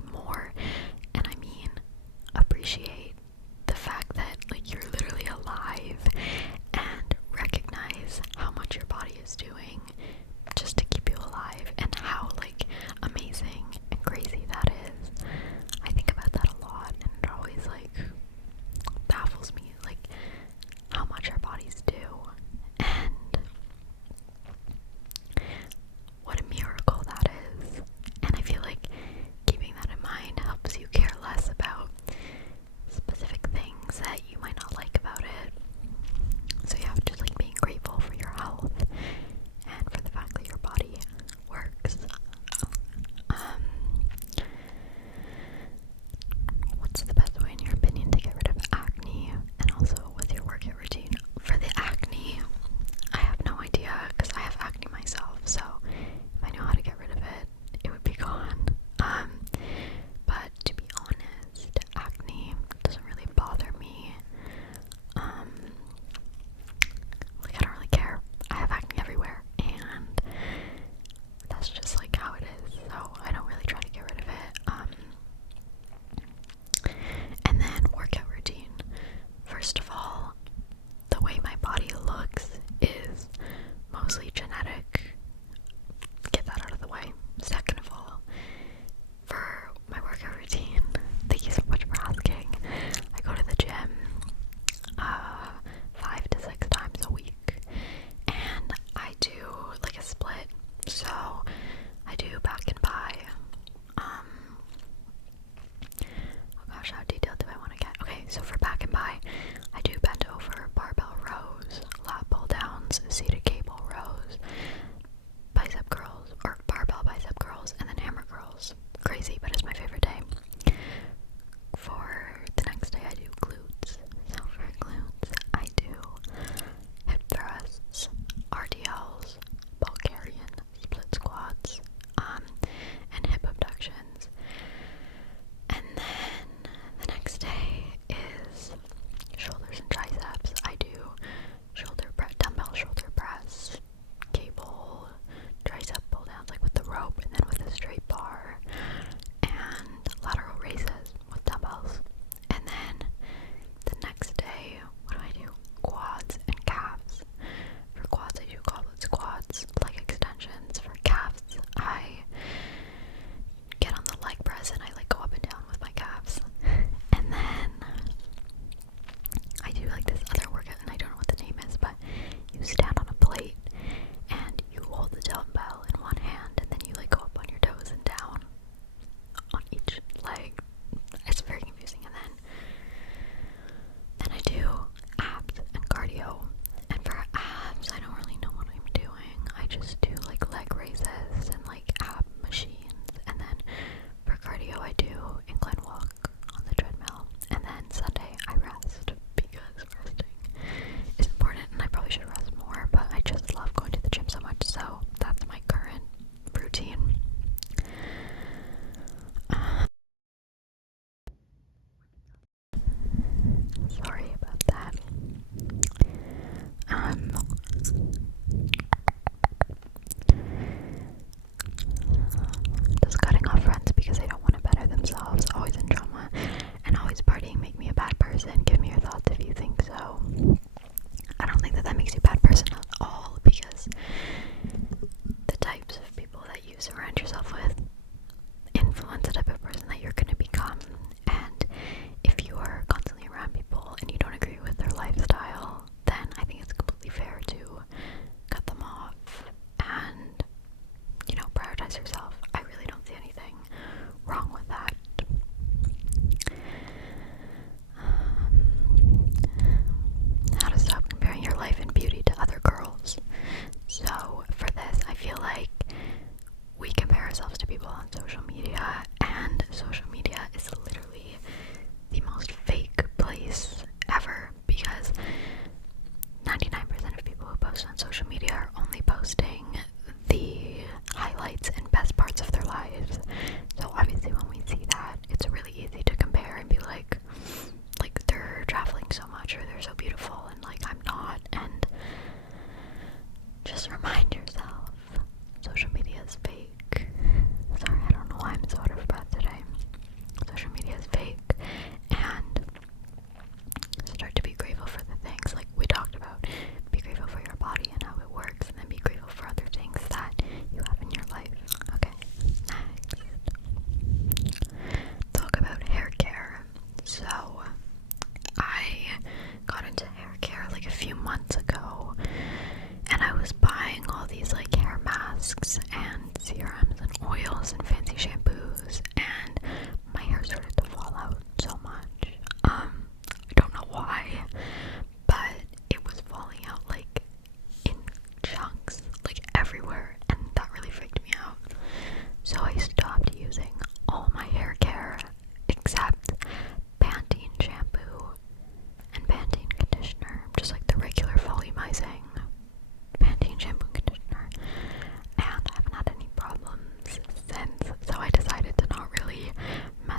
way more. And I mean, appreciate the fact that like you're literally alive, and recognize how much your body is doing just to keep you alive, and how like amazing and crazy that is. I think about that a lot, and it always like baffles me, like how much our bodies do, and what a miracle that is. And I feel like keeping that in mind helps you care less about specific things that you might not like about it. So yeah, just like being grateful for your health and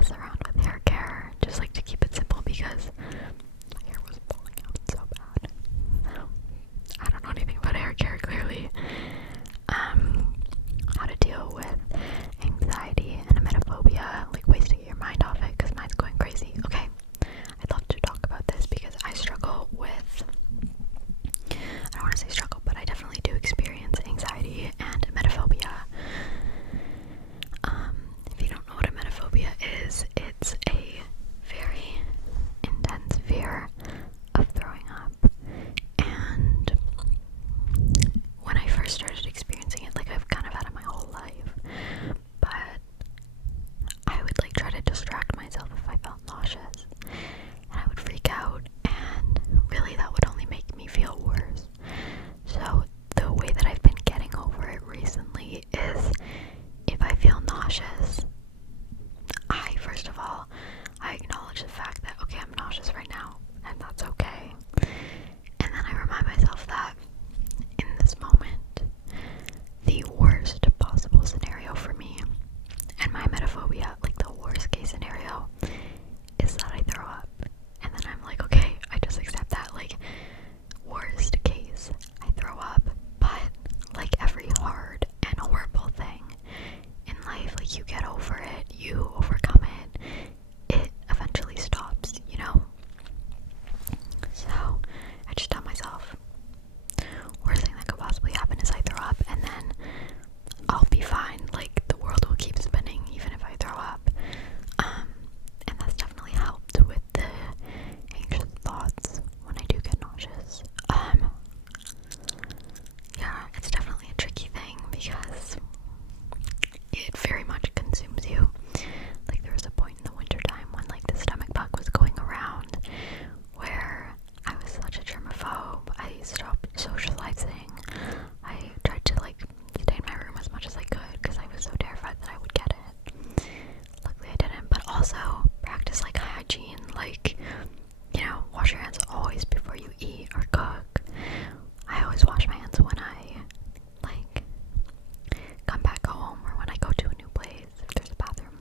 mess around with hair care, just like to keep it simple, because my hair was falling out so bad. So, I don't know anything about hair care, clearly. How to deal with anxiety and emetophobia, like ways to get your mind off it, because mine's going crazy. Okay, I'd love to talk about this because I struggle with, I don't want to say struggle, but I definitely do experience anxiety and emetophobia. If you don't know what emetophobia is, it's a very intense fear of throwing up. And when I first started experiencing it, like I've kind of had it my whole life, but I would like try to distract myself if I felt nauseous, and I would freak out, and really that would only make me feel worse. So the way that I've been getting over it recently is, if I feel nauseous, first of all, I acknowledge the fact that, okay, I'm nauseous right now, and that's okay. And then I remind myself that in this moment, the worst possible scenario for me and my emetophobia, like the worst case scenario, is that I throw up. And then I'm like, okay, I just accept that, like, worst case, I throw up. But like every hard and horrible thing in life, like, you get over it, you overcome it, it eventually stops, you know? So I just tell myself, worst thing that could possibly happen is I throw up, and then I'll be fine. Like, the world will keep spinning even if I throw up. And that's definitely helped with the anxious thoughts when I do get nauseous. Yeah, it's definitely a tricky thing because it very much consumes you. Like, there was a point in the wintertime when, like, the stomach bug was going around where I was such a germaphobe. I stopped socializing. I tried to, like, stay in my room as much as I could because I was so terrified that I would get it. Luckily I didn't, but also practice, like, hygiene, like, you know, wash your hands always before you eat or cook. I always wash my hands when I, like, come back home or when I go to a new place, if there's a bathroom.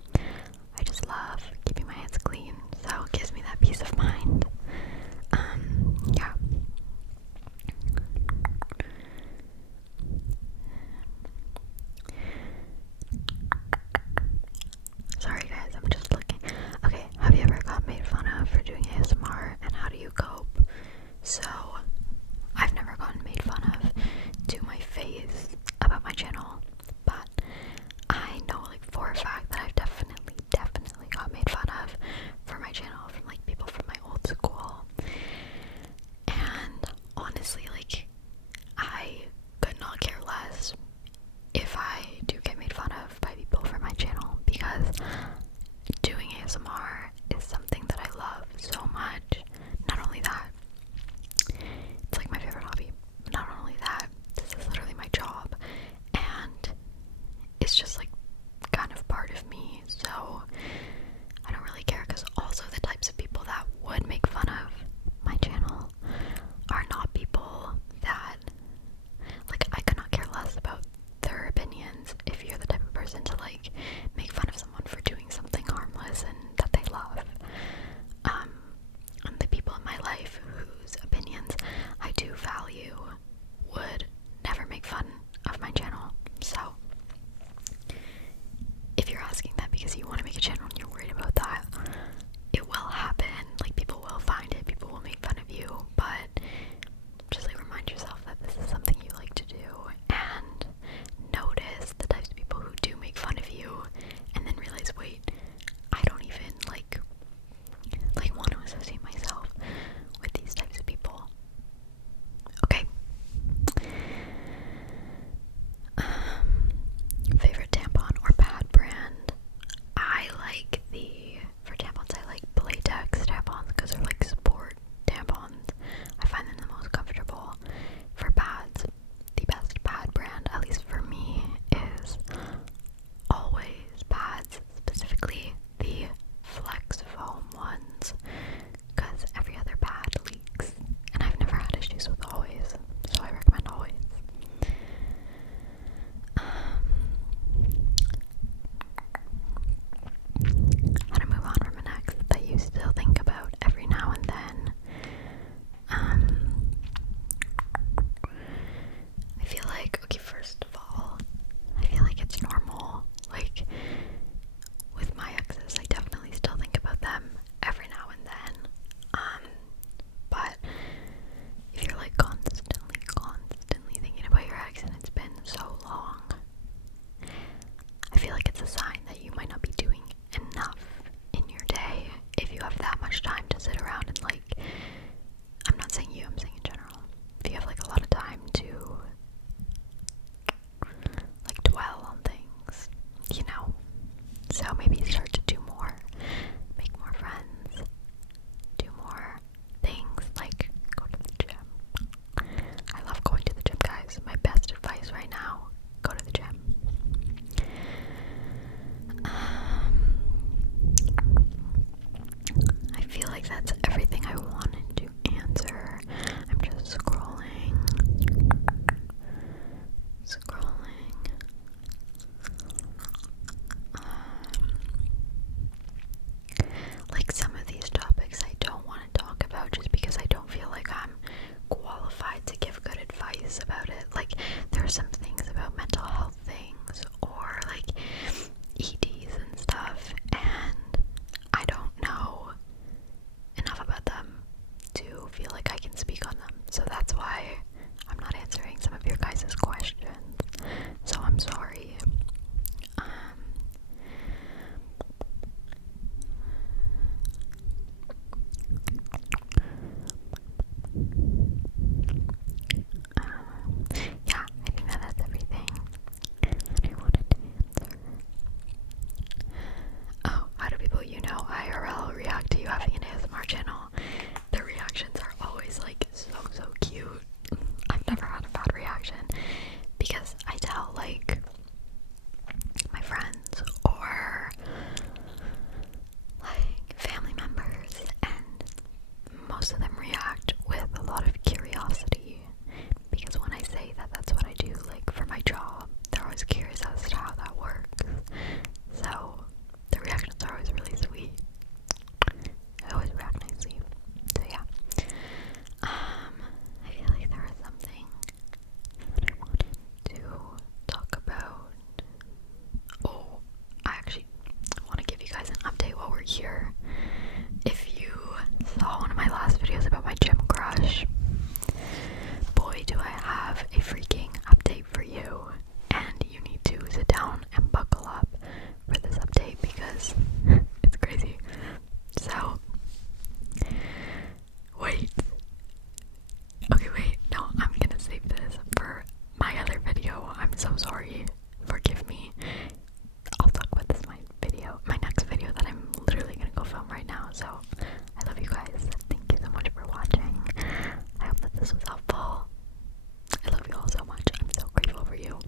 I just love keeping my hands clean, so it gives me that peace of mind. Yeah. Sorry guys, I'm just looking. Okay, have you ever got made fun of for doing ASMR, and how do you cope? So, I've never gotten made fun of to my face about my channel, but I know, like, for a fact that I've definitely got made fun of for my channel from, like, people from my old school. And honestly, like, I could not care less if I do get made fun of by people for my channel, because doing ASMR is something that I love so much. Not only that, it's like my favorite hobby. Not only that, this is literally my job, and it's just, like, kind of part of me, so I don't really care, because also the types much time to sit around and like, I'm not saying you, I'm saying in general, if you have like a lot of time to like dwell on things, you know, so maybe start to do more, make more friends, do more things, like go to the gym. I love going to the gym, guys. My best advice right now, go to the gym. I feel like that's everything I wanted to answer. I'm just scrolling. Like some of these topics I don't want to talk about just because I don't feel like I'm qualified to give good advice about it. Like there are some things about mental health things or like EDs and stuff, and I don't know enough about them to feel like I can speak on them. So that's why I'm not answering some of your guys' questions. So I'm sorry. Yeah, I think that's everything that I wanted to answer. Oh, how do people you know IRL react to you having an ASMR channel? The reactions are always like so cute. I've never had a bad reaction because I tell like my friends or like family members, and most of them react with a lot of curiosity because when I say that that's what I do, like for my job, they're always curious as to how that works. So the reactions are always really sweet. I always react nicely. So yeah. I feel like there was something that I wanted to talk about. Oh, I actually want to give you guys an update while we're here. If you saw one of my last videos about my gym crush, boy do I have a freaking update for you, and you need to sit down and buckle up for this update because it's crazy. So wait, no, I'm gonna save this for my other video. I'm so sorry, forgive me. I'll talk about this my next video that I'm literally gonna go film right now. So I love you guys, thank you so much for watching. I hope that this was helpful. I love you all so much, I'm so grateful for you.